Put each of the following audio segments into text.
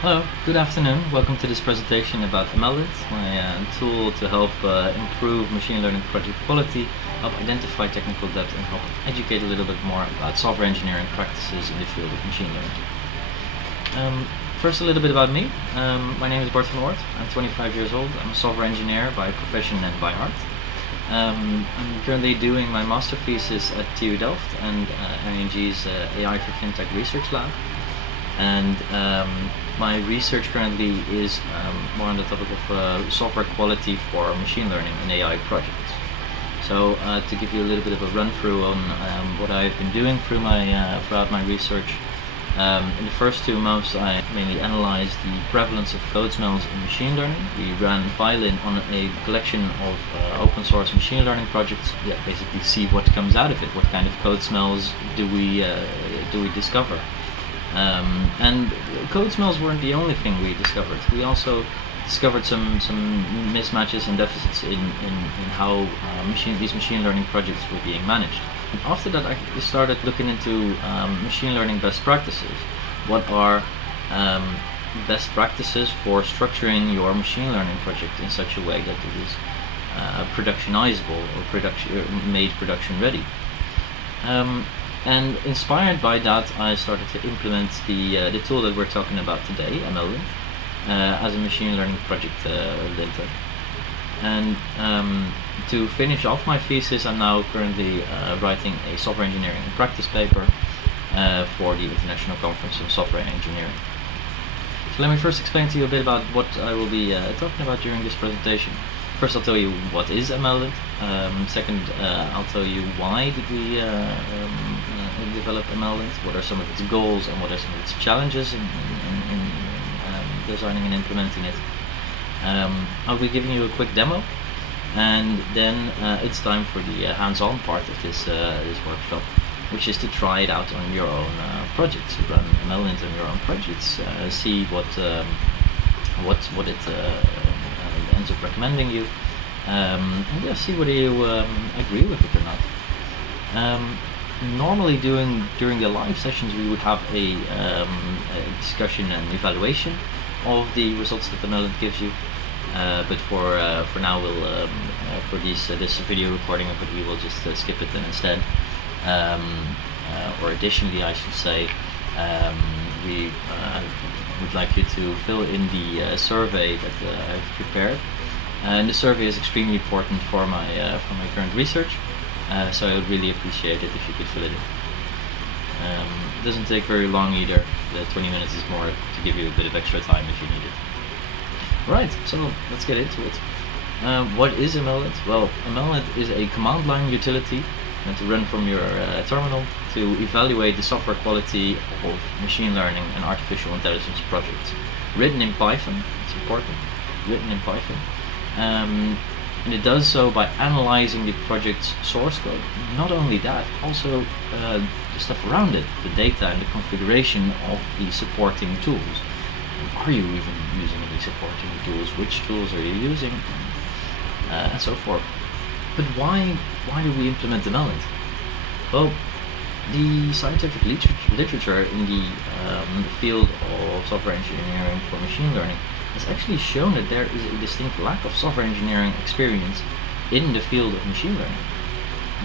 Hello, good afternoon. Welcome to this presentation about mllint, my tool to help improve machine learning project quality, help identify technical debt, and help educate a little bit more about software engineering practices in the field of machine learning. First, a little bit about me. My name is Bart van Oort. I'm 25 years old. I'm a software engineer by profession and by heart. I'm currently doing my master thesis at TU Delft and ING's AI for FinTech Research Lab. And my research currently is more on the topic of software quality for machine learning and AI projects. So to give you a little bit of a run through on what I've been doing throughout my research, in the first 2 months I mainly analyzed the prevalence of code smells in machine learning. We ran mllint on a collection of open source machine learning projects. Basically see what comes out of it, what kind of code smells do we discover. And code smells weren't the only thing we discovered. We also discovered some mismatches and deficits in how these machine learning projects were being managed. And after that, I started looking into machine learning best practices. What are best practices for structuring your machine learning project in such a way that it is productionizable or made production ready? And inspired by that, I started to implement the tool that we're talking about today, mllint, as a machine learning project linter. And to finish off my thesis, I'm now currently writing a software engineering practice paper for the International Conference on Software Engineering. So let me first explain to you a bit about what I will be talking about during this presentation. First, I'll tell you what is mllint. Second, I'll tell you why did we develop mllint, what are some of its goals and what are some of its challenges in designing and implementing it. I'll be giving you a quick demo, and then it's time for the hands-on part of this workshop, which is to try it out on your own projects. Run mllint on your own projects, see what it ends up recommending you, and see whether you agree with it or not. Normally during the live sessions we would have a discussion and evaluation of the results that the mllint gives you, but for now we'll for this video recording of it, we will just skip it instead. Or additionally, I should say, we would like you to fill in the survey that I've prepared, and the survey is extremely important for my current research, so I would really appreciate it if you could fill it in. It doesn't take very long either. The 20 minutes is more to give you a bit of extra time if you need it. Alright, so let's get into it. What is mllint? Well, mllint is a command line utility to run from your terminal to evaluate the software quality of machine learning and artificial intelligence projects. Written in Python, it's important, written in Python. And it does so by analyzing the project's source code. Not only that, also the stuff around it, the data and the configuration of the supporting tools. Are you even using any supporting tools? Which tools are you using? And so forth. But why do we implement the mllint? Well, the scientific literature in the field of software engineering for machine learning has actually shown that there is a distinct lack of software engineering experience in the field of machine learning.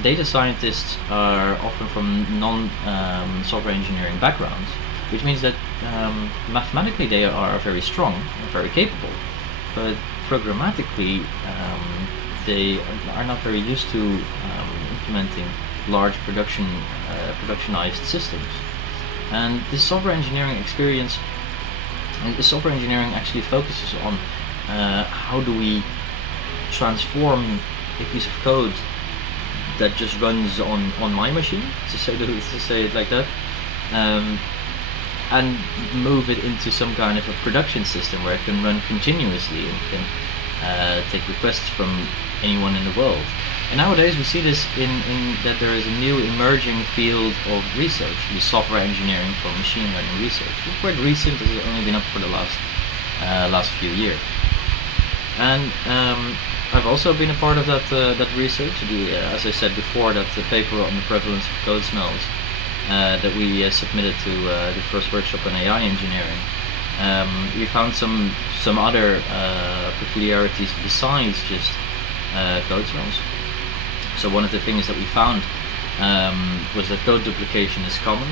Data scientists are often from non-software engineering backgrounds, which means that mathematically they are very strong and very capable, but programmatically they are not very used to implementing large productionized systems. And this software engineering experience, and the software engineering actually focuses on how do we transform a piece of code that just runs on my machine, to say it like that, and move it into some kind of a production system where it can run continuously and can take requests from anyone in the world. And nowadays we see this in that there is a new emerging field of research, the software engineering for machine learning research. It's quite recent, it has only been up for the last few years. And I've also been a part of that research. As I said before, that paper on the prevalence of code smells that we submitted to the first workshop on AI engineering we found some other peculiarities besides just code smells. So one of the things that we found was that code duplication is common,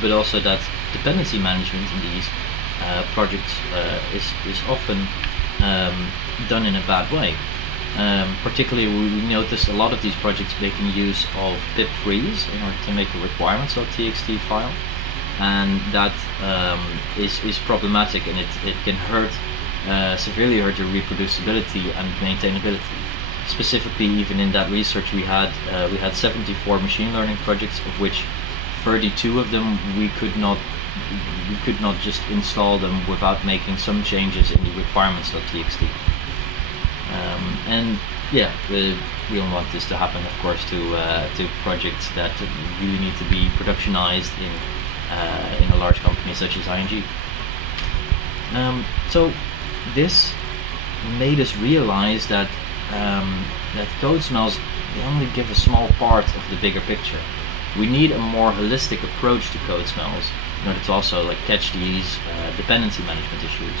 but also that dependency management in these projects is often done in a bad way. Particularly, we noticed a lot of these projects making use of pip freeze in order to make a requirements.txt file, and that is problematic, and it can severely hurt your reproducibility and maintainability. Specifically, even in that research we had 74 machine learning projects, of which 32 of them we could not just install them without making some changes in the requirements.txt. And yeah, we don't want this to happen, of course, to projects that really need to be productionized in a large company such as ING. So this made us realize that code smells, they only give a small part of the bigger picture. We need a more holistic approach to code smells in order to also catch these dependency management issues.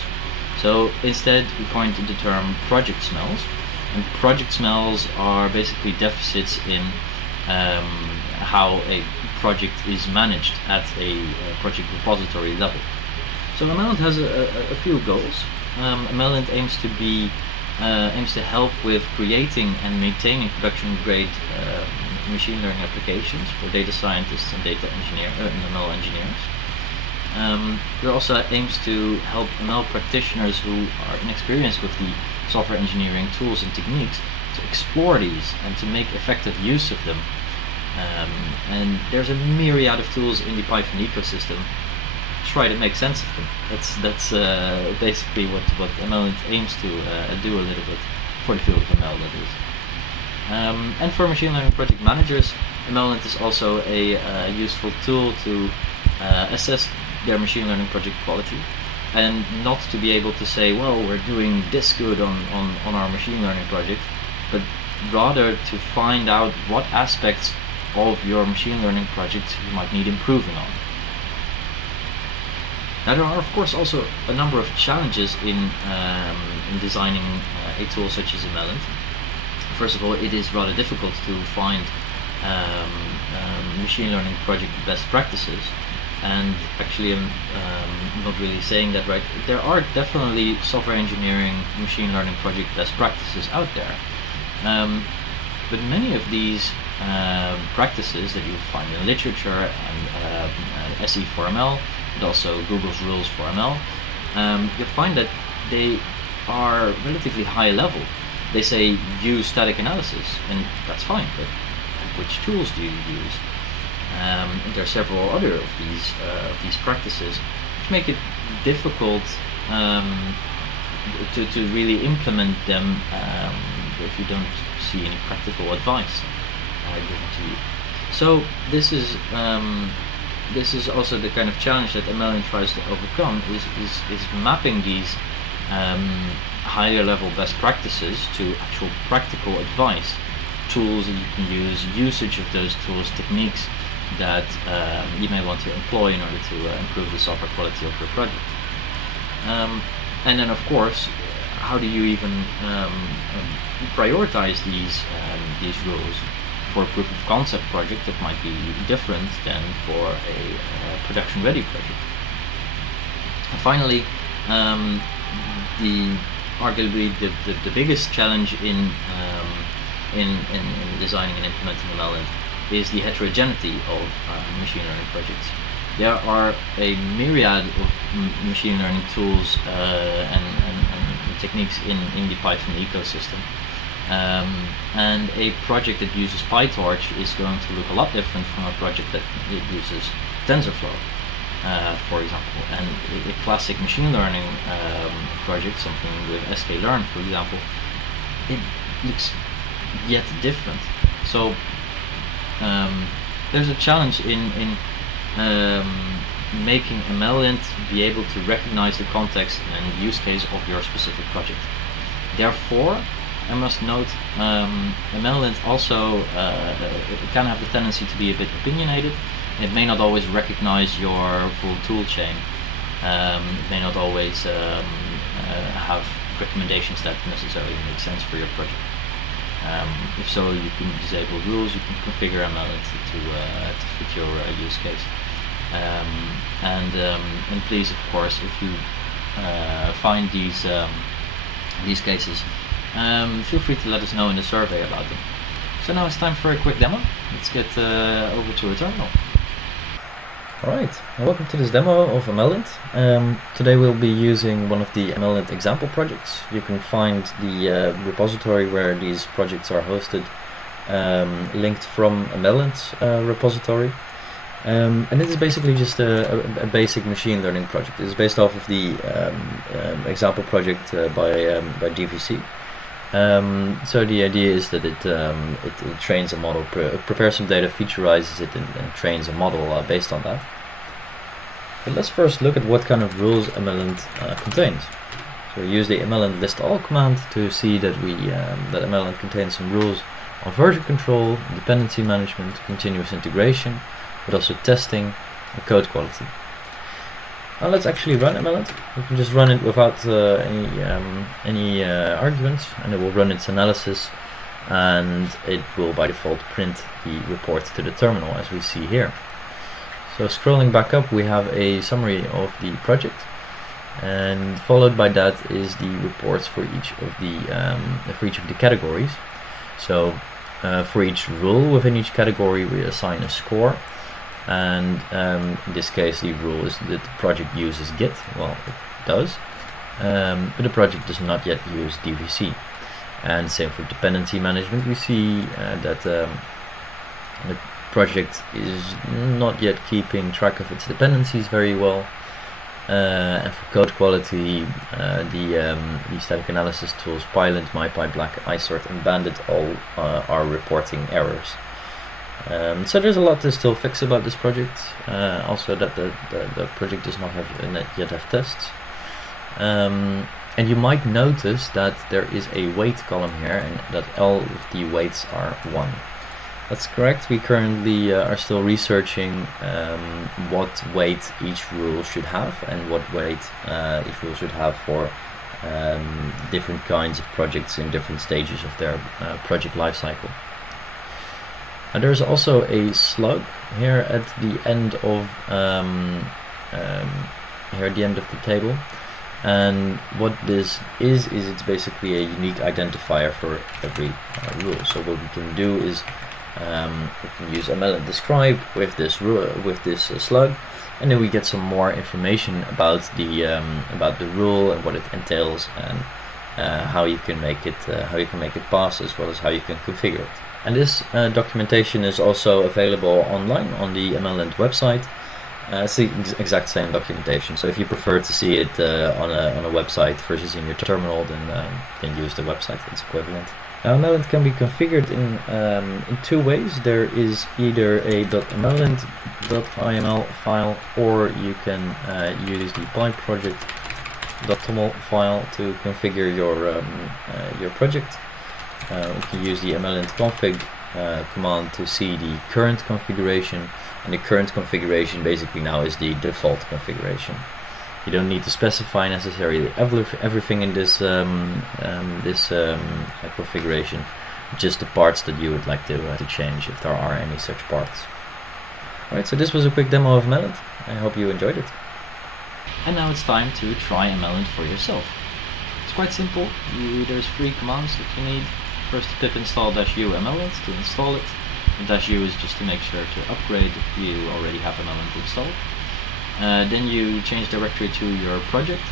So instead we coined the term project smells, and project smells are basically deficits in how a project is managed at a project repository level. So mllint has a few goals. mllint aims to help with creating and maintaining production-grade machine learning applications for data scientists and ML engineers. It also aims to help ML practitioners who are inexperienced with the software engineering tools and techniques to explore these and to make effective use of them. And there's a myriad of tools in the Python ecosystem. Try to make sense of them. That's basically what mllint aims to do a little bit for the field of ML, that is. And for machine learning project managers, mllint is also a useful tool to assess their machine learning project quality, and not to be able to say, well, we're doing this good on our machine learning project, but rather to find out what aspects of your machine learning project you might need improving on. Now, there are of course also a number of challenges in designing a tool such as mllint. First of all, it is rather difficult to find machine learning project best practices, and actually I'm not really saying that right. There are definitely software engineering machine learning project best practices out there, but many of these practices that you find in literature and SE for ML, but also Google's rules for ML, you'll find that they are relatively high level. They say use static analysis, and that's fine, but which tools do you use? There are several other of these practices which make it difficult to really implement them if you don't see any practical advice given to you. So this is also the kind of challenge that mllint tries to overcome, is mapping these higher level best practices to actual practical advice, tools that you can use, usage of those tools, techniques that you may want to employ in order to improve the software quality of your project. And then of course, how do you even prioritize these rules for a proof of concept project that might be different than for a production ready project? And finally, arguably the biggest challenge in designing and implementing mllint is the heterogeneity of machine learning projects. There are a myriad of machine learning tools and techniques in the Python ecosystem. And a project that uses PyTorch is going to look a lot different from a project that uses TensorFlow, for example. And a classic machine learning project, something with sklearn, for example, it looks yet different. So there's a challenge in making mllint be able to recognize the context and use case of your specific project. Therefore, I must note, mllint also can have the tendency to be a bit opinionated, and it may not always recognize your full tool chain. It may not always have recommendations that necessarily make sense for your project. If so, you can disable rules, you can configure mllint to fit your use case. And please, of course, if you find these cases, feel free to let us know in the survey about them. So now it's time for a quick demo. Let's get over to a terminal. Alright, welcome to this demo of mllint. Today we'll be using one of the mllint example projects. You can find the repository where these projects are hosted linked from mllint's repository. And this is basically just a basic machine learning project. It's based off of the example project by DVC. So the idea is that it trains a model, prepares some data, featureizes it, and trains a model based on that. But let's first look at what kind of rules mllint contains. So we use the mllint list all command to see that that mllint contains some rules on version control, dependency management, continuous integration, but also testing and code quality. Now let's actually run mllint. We can just run it without any arguments, and it will run its analysis, and it will by default print the report to the terminal as we see here. So scrolling back up, we have a summary of the project, and followed by that is the reports for each of the categories. So for each rule within each category, we assign a score. And in this case, the rule is that the project uses Git. Well, it does, but the project does not yet use DVC. And same for dependency management. We see that the project is not yet keeping track of its dependencies very well. And for code quality, the static analysis tools Pylint, MyPy, Black, iSort, and Bandit all are reporting errors. So there's a lot to still fix about this project. Also that the project does not yet have tests. And you might notice that there is a weight column here, and that all of the weights are 1. That's correct. We currently are still researching what weight each rule should have, and what weight each rule should have for different kinds of projects in different stages of their project lifecycle. And there's also a slug here at the end of the table, and what this is it's basically a unique identifier for every rule. So what we can do is we can use mllint describe with this slug, and then we get some more information about the rule and what it entails, and how you can make it pass, as well as how you can configure it. And this documentation is also available online on the mllint website. It's the exact same documentation. So if you prefer to see it on a website versus in your terminal, then use the website. It's equivalent. Now mllint can be configured in two ways. There is either a .mllint.iml file, or you can use the pyproject.toml file to configure your project. We can use the mllint config command to see the current configuration, and the current configuration basically now is the default configuration. You don't need to specify necessarily everything in this configuration, just the parts that you would like to change, if there are any such parts. Alright, so this was a quick demo of mllint. I hope you enjoyed it. And now it's time to try mllint for yourself. It's quite simple. There's 3 commands that you need. First, pip install -u mllint to install it. And -u is just to make sure to upgrade if you already have mllint installed. Then you change directory to your project,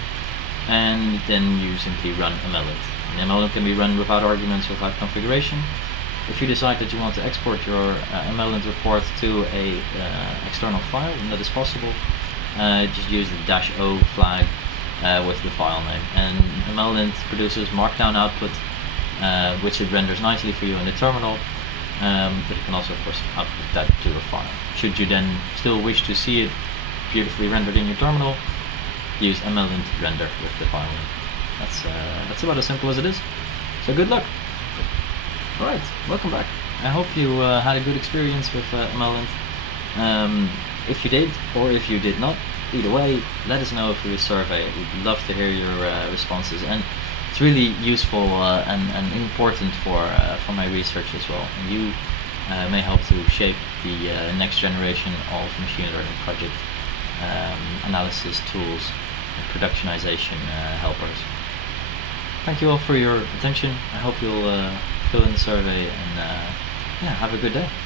and then you simply run mllint. And mllint can be run without arguments, without configuration. If you decide that you want to export your mllint report to a external file, and that is possible, just use the -o flag with the file name. And mllint produces markdown output, which it renders nicely for you in the terminal, but it can also of course output that to a file. Should you then still wish to see it beautifully rendered in your terminal, use mllint render with the file name. That's about as simple as it is. So good luck! Alright, welcome back. I hope you had a good experience with mllint. If you did, or if you did not, either way, let us know through a survey. We'd love to hear your responses, and it's really useful and important for my research as well. And you may help to shape the next generation of machine learning project analysis tools and productionization helpers. Thank you all for your attention. I hope you'll fill in the survey, and yeah, have a good day.